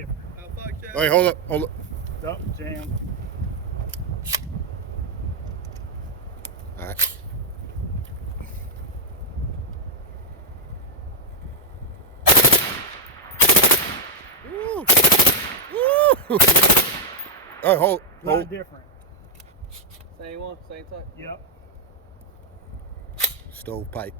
different. Hey, hold up, hold up. Don't jam. All right. Woo. Woo. Hey, hold. Not different. Same one, same type. Yep. Stovepipe.